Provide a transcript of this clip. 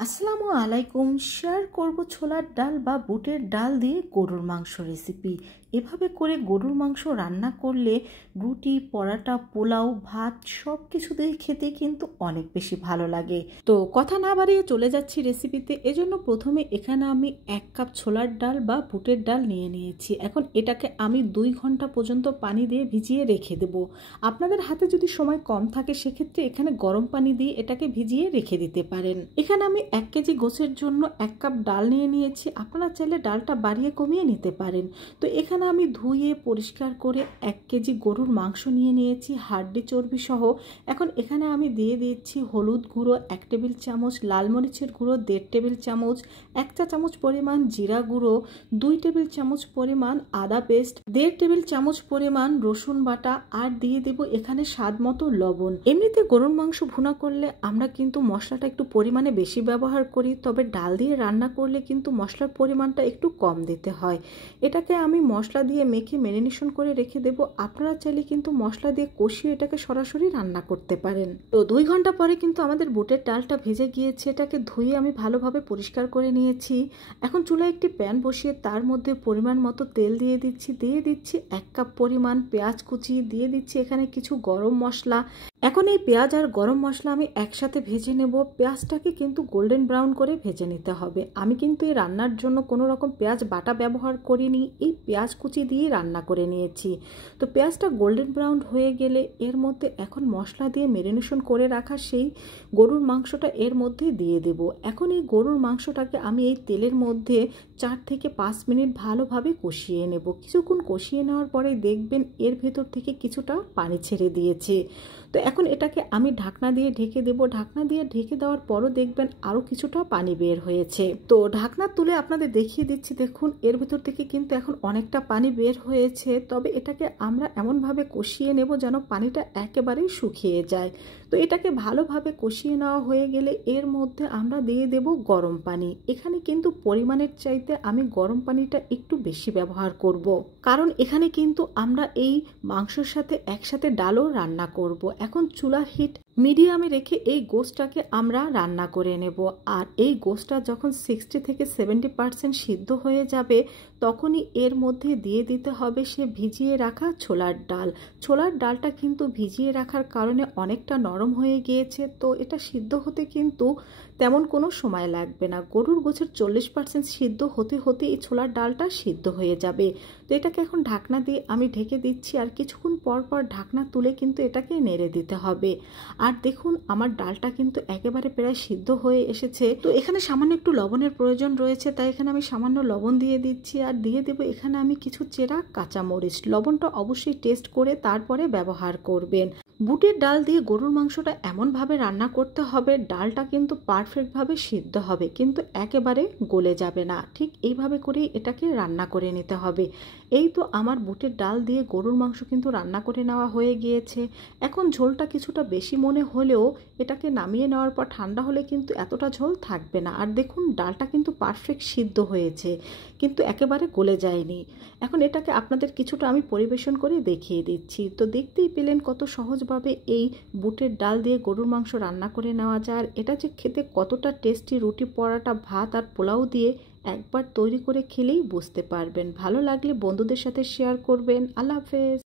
আসসালামু আলাইকুম। শেয়ার করব ছোলার ডাল বা বুটের ডাল দিয়ে গরুর মাংস রেসিপি। এভাবে করে গরুর মাংস রান্না করলে রুটি, পরাটা, পোলাও, ভাত সব কিছু দিয়ে খেতে কিন্তু অনেক বেশি ভালো লাগে। তো কথা না বাড়িয়ে চলে যাচ্ছি রেসিপিতে। এজন্য প্রথমে এখানে আমি 1 কাপ ছোলার ডাল বা বুটের ডাল নিয়ে নিয়েছি। এখন এটাকে আমি 2 ঘন্টা পর্যন্ত পানি দিয়ে ভিজিয়ে রেখে দেব। আপনাদের হাতে যদি সময় কম থাকে সেক্ষেত্রে এখানে গরম পানি দিয়ে এটাকে ভিজিয়ে রেখে দিতে পারেন। এখানে আমি 1 কেজি গোছের জন্য 1 কাপ ডাল নিয়ে নিয়েছি। আপনারা চাইলে ডালটা বাড়িয়ে কমিয়ে নিতে পারেন। তো এখানে আমি ধুয়ে পরিষ্কার করে 1 কেজি গরুর মাংস নিয়ে নিয়েছি হাড্ডি চর্বি সহ। এখন এখানে আমি দিয়ে দিচ্ছি হলুদ গুঁড়ো 1 টেবিল চামচ, লাল মরিচের গুঁড়ো 1.5 টেবিল চামচ, 1 চা চামচ পরিমাণ জিরা গুঁড়ো, 2 টেবিল চামচ পরিমাণ আদা পেস্ট, 1.5 টেবিল চামচ পরিমাণ রসুন বাটা, আর দিয়ে দেব এখানে স্বাদ মতো লবণ। এমনিতে গরুর মাংস ভুনা করলে আমরা কিন্তু মশলাটা একটু পরিমাণে বেশি ব্যবহার করি, তবে ডাল দিয়ে রান্না করলে কিন্তু মশলার পরিমাণটা একটু কম দিতে হয়। এটাকে আমি মশলা দিয়ে মেখে ম্যারিনেশন করে রেখে দেব। আপনারা চাইলে কিন্তু মশলা দিয়ে কষিয়ে এটাকে সরাসরি রান্না করতে পারেন। তো 2 ঘন্টা পরে কিন্তু আমাদের বুটের ডালটা ভেজে গিয়েছে। এটাকে ধুয়ে আমি ভালোভাবে পরিষ্কার করে নিয়েছি। এখন চুলায় একটি প্যান বসিয়ে তার মধ্যে পরিমাণ মতো তেল দিয়ে দিচ্ছি 1 কাপ পরিমাণ পেঁয়াজ কুচি, দিয়ে দিচ্ছি এখানে কিছু গরম মশলা। এখন এই পেঁয়াজ আর গরম মশলা আমি একসাথে ভেজে নেব। পেঁয়াজটাকে কিন্তু গোল্ডেন ব্রাউন করে ভেজে নিতে হবে। আমি কিন্তু এই রান্নার জন্য কোনো রকম পেঁয়াজ বাটা ব্যবহার করিনি, এই পেঁয়াজ কুচি দিয়েই রান্না করে নিয়েছি। তো পেঁয়াজটা গোল্ডেন ব্রাউন হয়ে গেলে এর মধ্যে এখন মশলা দিয়ে ম্যারিনেশন করে রাখা সেই গরুর মাংসটা এর মধ্যে দিয়ে দেব। এখন এই গরুর মাংসটাকে আমি এই তেলের মধ্যে 4 থেকে 5 মিনিট ভালোভাবে কষিয়ে নেব। কিছুক্ষণ কষিয়ে নেওয়ার পরে দেখবেন এর ভেতর থেকে কিছুটা পানি ছেড়ে দিয়েছে। তো এখন এটাকে আমি ঢাকনা দিয়ে ঢেকে দেব। ঢাকনা দিয়ে ঢেকে দেওয়ার পরও দেখবেন আরও কিছুটা পানি বের হয়েছে। তো ঢাকনা তুলে আপনাদের দেখিয়ে দিচ্ছি, দেখুন এর ভেতর থেকে কিন্তু এখন অনেকটা পানি বের হয়েছে। তবে এটাকে আমরা এমনভাবে কষিয়ে নেব যেন পানিটা একেবারেই শুকিয়ে যায়। তো এটাকে ভালোভাবে কষিয়ে নেওয়া হয়ে গেলে এর মধ্যে আমরা দিয়ে দেব গরম পানি। এখানে কিন্তু পরিমাণের চাইতে আমি গরম পানিটা একটু বেশি ব্যবহার করব, কারণ এখানে কিন্তু আমরা এই মাংসের সাথে একসাথে ডালও রান্না করব। এখন চুলার হিট মিডিয়ামে রেখে এই গোশটাকে আমরা রান্না করে নেব। আর এই গোশটা যখন 60 থেকে 70% সিদ্ধ হয়ে যাবে তখনই এর মধ্যে দিয়ে দিতে হবে সে ভিজিয়ে রাখা ছোলার ডাল। ছোলার ডালটা কিন্তু ভিজিয়ে রাখার কারণে অনেকটা নরম হয়ে গিয়েছে, তো এটা সিদ্ধ হতে কিন্তু তেমন কোনো সময় লাগবে না। গরুর গোছের 40% সিদ্ধ হতে হতে এই ছোলার ডালটা সিদ্ধ হয়ে যাবে। তো এটাকে এখন ঢাকনা দিয়ে আমি ঢেকে দিচ্ছি, আর কিছুক্ষণ পর পর ঢাকনা তুলে কিন্তু এটাকে নেড়ে দিতে হবে। আর দেখুন আমার ডালটা কিন্তু একেবারে প্রায় সিদ্ধ হয়ে এসেছে। তো এখানে সামান্য একটু লবণের প্রয়োজন রয়েছে, তাই এখানে আমি সামান্য লবণ দিয়ে দিচ্ছি। আর দিয়ে দেবো এখানে আমি কিছু চেরা কাঁচামরিচ। লবণটা অবশ্যই টেস্ট করে তারপরে ব্যবহার করবেন। বুটের ডাল দিয়ে গরুর মাংসটা এমনভাবে রান্না করতে হবে ডালটা কিন্তু পারফেক্টভাবে সিদ্ধ হবে, কিন্তু একেবারে গলে যাবে না। ঠিক এইভাবে করেই এটাকে রান্না করে নিতে হবে। এই তো আমার বুটের ডাল দিয়ে গরুর মাংস কিন্তু রান্না করে নেওয়া হয়ে গিয়েছে। এখন ঝোলটা কিছুটা বেশি মনে হলেও এটাকে নামিয়ে নেওয়ার পর ঠান্ডা হলে কিন্তু এতটা ঝোল থাকবে না। আর দেখুন ডালটা কিন্তু পারফেক্ট সিদ্ধ হয়েছে, কিন্তু একেবারে গলে যায়নি। এখন এটাকে আপনাদের কিছুটা আমি পরিবেশন করে দেখিয়ে দিচ্ছি। তো দেখতেই পেলেন কত সহজভাবে এই বুটের ডাল দিয়ে গরুর মাংস রান্না করে নেওয়া যায়। আর এটা যে খেতে কতটা টেস্টি, রুটি, পরাটা, ভাত আর পোলাও দিয়ে একবার তৈরি করে খেলেই বুঝতে পারবেন। ভালো লাগলে বন্ধুদের সাথে শেয়ার করবেন। আল্লাহ হাফেজ।